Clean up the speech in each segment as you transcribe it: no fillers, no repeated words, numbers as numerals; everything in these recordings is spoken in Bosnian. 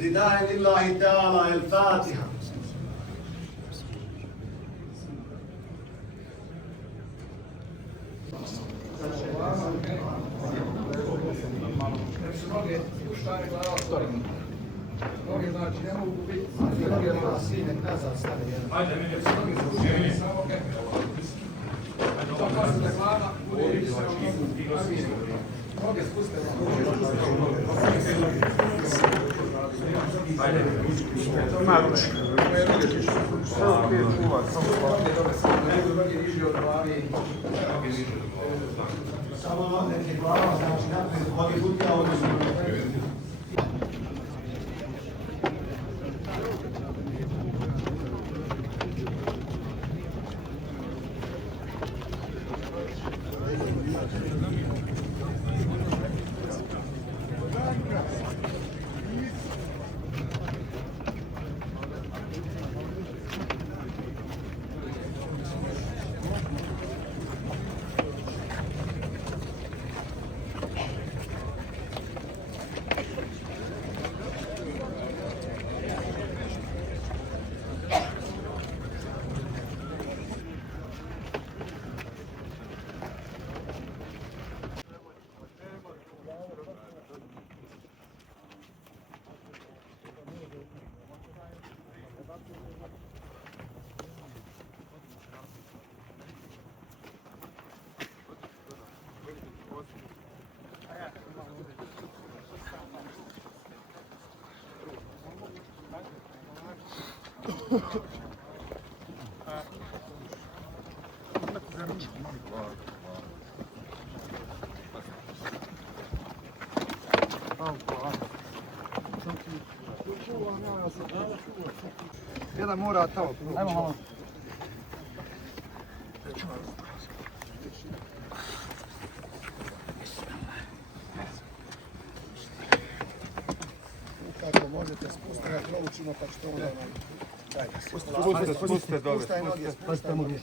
لله لله تعالى الفاتحة. Noge znači ne mogu biti, noge mora sine nazad staviti. Ajde, mi je samo to pasi da glava bude više noge spuste. Ajde, ima ručka. Samo pije čuva, samo noge diži od glavi. Samo neke glava, znači napred, vodi butija, odnosno. Jedan mora tamo. Ajmo malo. Kako možete spustiti na krovućima pa što ono... Spustite dole. Spustite noge.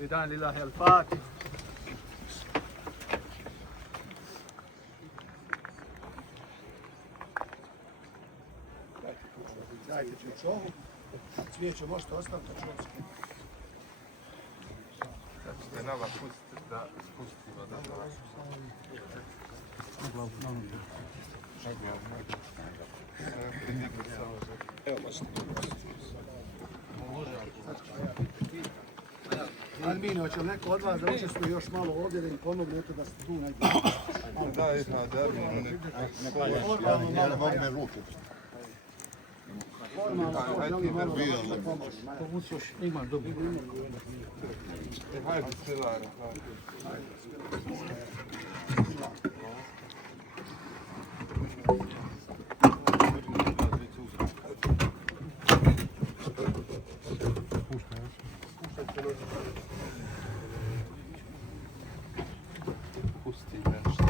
Lidan lillahi al-Fatih. Dajte ključovu, cvijeće možete ostaviti, a čuvac. Sad ćete nama pustiti da spustimo da vas. Evo možete. Albino, hoće li neko od vas da učestvuje još malo ovdje da im pomogne eto da ste tu negdje? Da, ima da Albino ne mogu me ruke. Pomoći još, imam dobro. Hajde, stilare. Pusti nešto.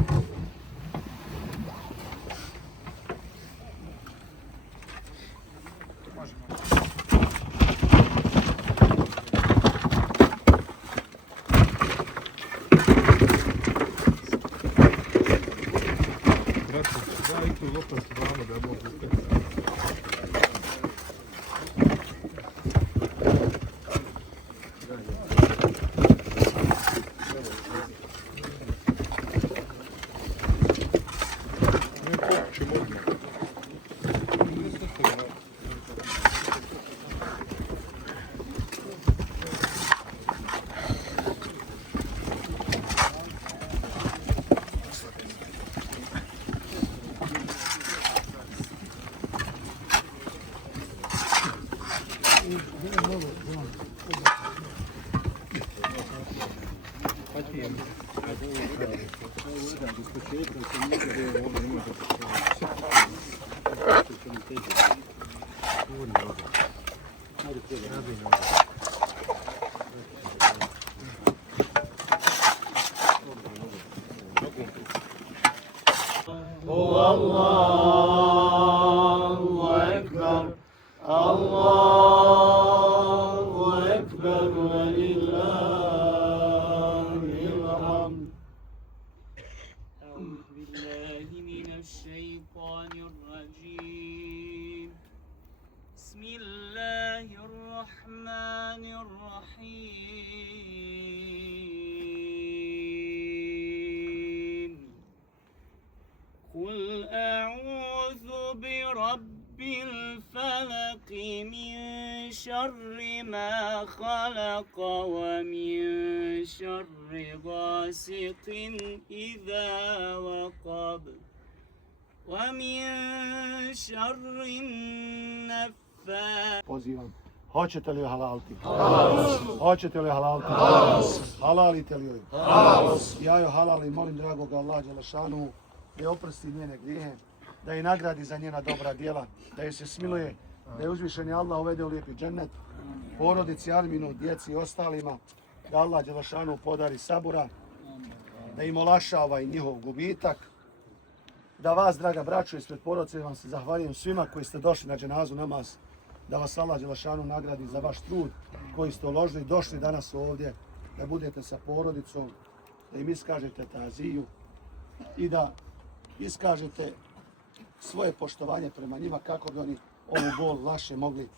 هو الله أكبر الله أكبر ولله الحمد. أعوذ بالله من الشيطان الرجيم. بسم الله الرحمن الرحيم. قل أعوذ برب الفلق من شر ما خلق ومن شر غاسق إذا وقب ومن شر النفاثات. Pozivam. Hoćete li joj halaliti? Hoćete li joj halaliti? Halalite li joj? Ja joj halalim, molim dragog Allaha dželešanu da je oprosti njene grijehe, da je nagradi za njena dobra djela, da je se smiluje, da je uzvišeni Allah uvede u lijepi džennet, porodici Arminu, djeci i ostalima, da Allah dželešanu podari sabura, da im olakšava i njihov gubitak, da vas, draga braćo, ispred porodice vam se zahvaljujem svima koji ste došli na dženazu namaz, da vas Allah dželešanu nagradi za vaš trud koji ste uložili, došli danas ovdje, da budete sa porodicom, da im iskažete taziju i da iskažete svoje poštovanje prema njima kako bi oni ovu bol lakše mogli.